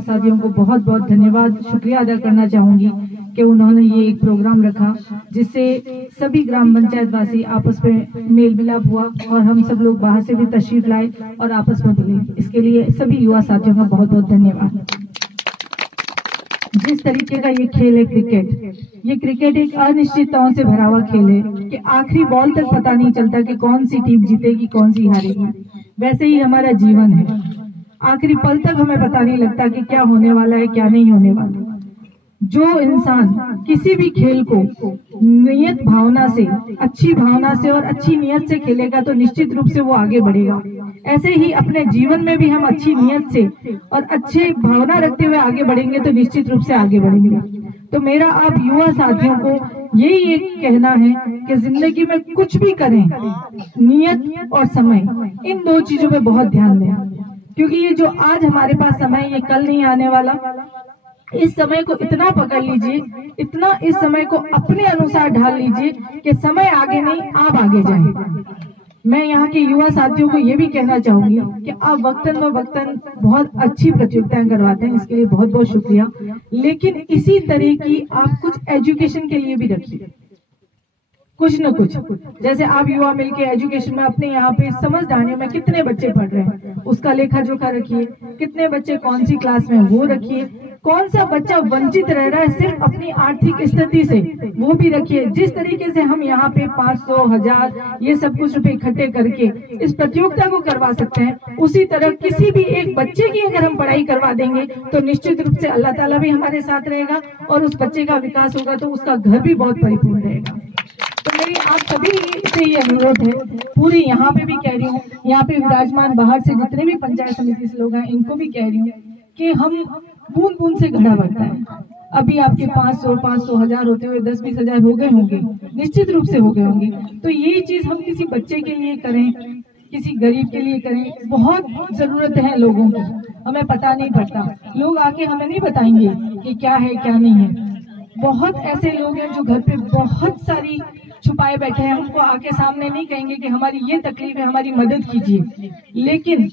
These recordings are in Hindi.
साथियों को बहुत बहुत धन्यवाद शुक्रिया अदा करना चाहूंगी कि उन्होंने ये एक प्रोग्राम रखा जिससे सभी ग्राम पंचायत वासी आपस में मेल मिलाप हुआ और हम सब लोग बाहर से भी तशरीफ लाए और आपस में मिले। इसके लिए सभी युवा साथियों का बहुत बहुत धन्यवाद। जिस तरीके का ये खेल है क्रिकेट एक अनिश्चितताओं से भरा हुआ खेल है कि आखिरी बॉल तक पता नहीं चलता कि कौन सी टीम जीतेगी कौन सी हारेगी। वैसे ही हमारा जीवन है, आखिरी पल तक हमें पता नहीं लगता कि क्या होने वाला है क्या नहीं होने वाला। जो इंसान किसी भी खेल को नियत भावना से, अच्छी भावना से और अच्छी नियत से खेलेगा तो निश्चित रूप से वो आगे बढ़ेगा। ऐसे ही अपने जीवन में भी हम अच्छी नियत से और अच्छे भावना रखते हुए आगे बढ़ेंगे तो निश्चित रूप से आगे बढ़ेंगे। तो मेरा आप युवा साथियों को यही एक कहना है कि जिंदगी में कुछ भी करें, नियत और समय, इन दो चीजों पे बहुत ध्यान दें, क्योंकि ये जो आज हमारे पास समय ये कल नहीं आने वाला। इस समय को इतना पकड़ लीजिए, इतना इस समय को अपने अनुसार ढाल लीजिए कि समय आगे नहीं आप आगे जाए। मैं यहाँ के युवा साथियों को ये भी कहना चाहूंगी कि आप वक्तन व वक्तन बहुत अच्छी प्रतियोगिताएं करवाते हैं, इसके लिए बहुत बहुत शुक्रिया। लेकिन इसी तरह की आप कुछ एजुकेशन के लिए भी रखिए, कुछ न कुछ। जैसे आप युवा मिलके एजुकेशन में अपने यहाँ पे समझदारियों में कितने बच्चे पढ़ रहे हैं उसका लेखा जोखा रखिए, कितने बच्चे कौन सी क्लास में वो रखिए, कौन सा बच्चा वंचित रह रहा है सिर्फ अपनी आर्थिक स्थिति से वो भी रखिए। जिस तरीके से हम यहाँ पे 500, 1000 ये सब कुछ रुपए इकट्ठे करके इस प्रतियोगिता को करवा सकते हैं, उसी तरह किसी भी एक बच्चे की अगर हम पढ़ाई करवा देंगे तो निश्चित रूप से अल्लाह ताला भी हमारे साथ रहेगा और उस बच्चे का विकास होगा तो उसका घर भी बहुत परिपूर्ण रहेगा। तो मेरी आप सभी से ये अनुरोध है, पूरी यहाँ पे भी कह रही हूँ, यहाँ पे विराजमान बाहर से जितने भी पंचायत समिति से लोग हैं इनको भी कह रही हूँ कि हम बूंद बूंद से घड़ा भरता है। अभी आपके 500, 1000 होते हुए 10-20 हजार हो गए होंगे, निश्चित रूप से हो गए होंगे। तो ये चीज हम किसी बच्चे के लिए करें, किसी गरीब के लिए करें, बहुत जरूरत है लोगों की। हमें पता नहीं पड़ता, लोग आके हमें नहीं बताएंगे कि क्या है क्या नहीं है। बहुत ऐसे लोग हैं जो घर पे बहुत सारी छुपाए बैठे हैं, उनको आके सामने नहीं कहेंगे कि हमारी ये तकलीफ है, हमारी मदद कीजिए। लेकिन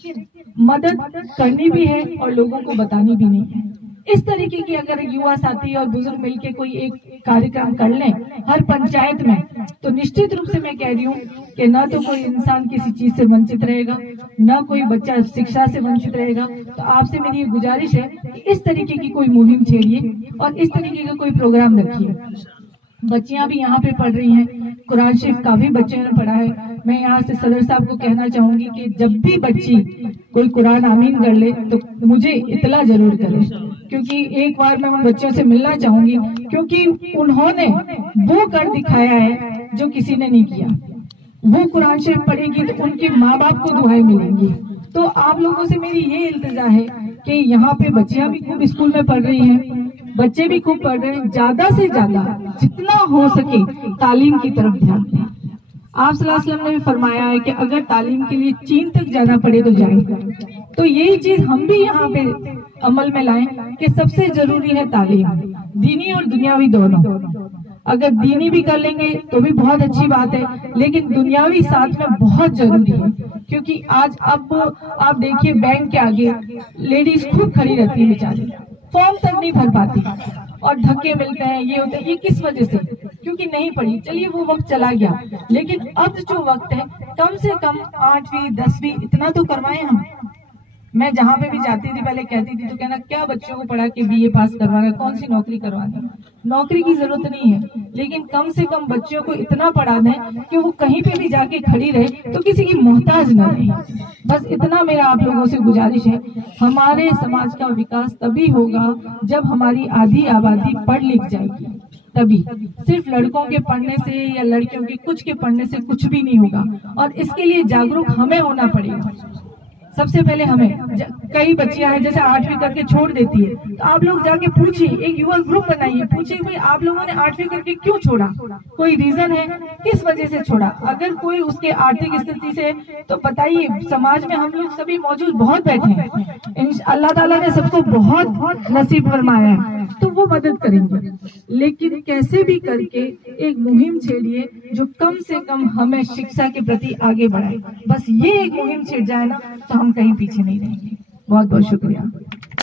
मदद करनी भी है और लोगों को बतानी भी नहीं है। इस तरीके की अगर युवा साथी और बुजुर्ग मिलके कोई एक कार्यक्रम कर लें हर पंचायत में, तो निश्चित रूप से मैं कह रही हूँ कि न तो कोई इंसान किसी चीज से वंचित रहेगा, न कोई बच्चा शिक्षा से वंचित रहेगा। तो आपसे मेरी ये गुजारिश है कि इस तरीके की कोई मुहिम छेड़िए और इस तरीके का कोई प्रोग्राम रखिए। बच्चियां भी यहाँ पे पढ़ रही हैं, कुरान शरीफ काफी बच्चों ने पढ़ा है। मैं यहाँ से सदर साहब को कहना चाहूंगी कि जब भी बच्ची कोई कुरान आमीन कर ले तो मुझे इतला जरूर करे, क्योंकि एक बार मैं उन बच्चों से मिलना चाहूंगी, क्योंकि उन्होंने वो कर दिखाया है जो किसी ने नहीं किया। वो कुरान शरीफ पढ़ेगी तो उनके माँ बाप को दुआएं मिलेंगी। तो आप लोगों से मेरी ये इल्तिजा है कि यहाँ पे बच्चियां भी खूब स्कूल में पढ़ रही हैं, बच्चे भी खूब पढ़ रहे हैं, ज्यादा से ज्यादा जितना हो सके तालीम की तरफ ध्यान दें। आप सल्लल्लाहु अलैहि वसल्लम ने भी फरमाया है कि अगर तालीम के लिए चीन तक जाना पड़े तो जाएगा। तो यही चीज हम भी यहाँ पे अमल में लाएं कि सबसे जरूरी है तालीम, दीनी और दुनियावी दोनों। अगर दीनी भी कर लेंगे तो भी बहुत अच्छी बात है, लेकिन दुनियावी साथ में बहुत जरूरी है। क्योंकि आज अब आप देखिए बैंक के आगे लेडीज खूब खड़ी रहती है बेचारी, फॉर्म तक नहीं भर पाती और धक्के मिलते हैं, ये होता है। ये किस वजह से? क्योंकि नहीं पढ़ी। चलिए वो वक्त चला गया, लेकिन अब जो वक्त है कम से कम 8वीं 10वीं इतना तो करवाएं हम। मैं जहाँ पे भी जाती थी पहले कहती थी तो कहना क्या बच्चों को पढ़ा के BA पास करवाना, कौन सी नौकरी करवानी। नौकरी की जरूरत नहीं है, लेकिन कम से कम बच्चों को इतना पढ़ा दें कि वो कहीं पे भी जाके खड़ी रहे तो किसी की मोहताज न रहे। बस इतना मेरा आप लोगों से गुजारिश है। हमारे समाज का विकास तभी होगा जब हमारी आधी आबादी पढ़ लिख जाएगी, तभी। सिर्फ लड़कों के पढ़ने से या लड़कियों के कुछ के पढ़ने से कुछ भी नहीं होगा, और इसके लिए जागरूक हमें होना पड़ेगा। सबसे पहले हमें कई बच्चियां हैं जैसे 8वीं करके छोड़ देती है, तो आप लोग जाके पूछिए, एक युवा ग्रुप बनाइए, पूछिए भाई आप लोगों ने 8वीं करके क्यों छोड़ा, कोई रीजन है, किस वजह से छोड़ा। अगर कोई उसके आर्थिक स्थिति से, तो बताइए। समाज में हम लोग सभी मौजूद बहुत बैठे हैं, अल्लाह ताला ने सबको बहुत नसीब फरमाया है, तो वो मदद करेंगे। लेकिन कैसे भी करके एक मुहिम छेड़िए जो कम से कम हमें शिक्षा के प्रति आगे बढ़ाए। बस ये एक मुहिम छिड़ जाए ना तो हम कहीं पीछे नहीं रहेंगे। बहुत बहुत शुक्रिया।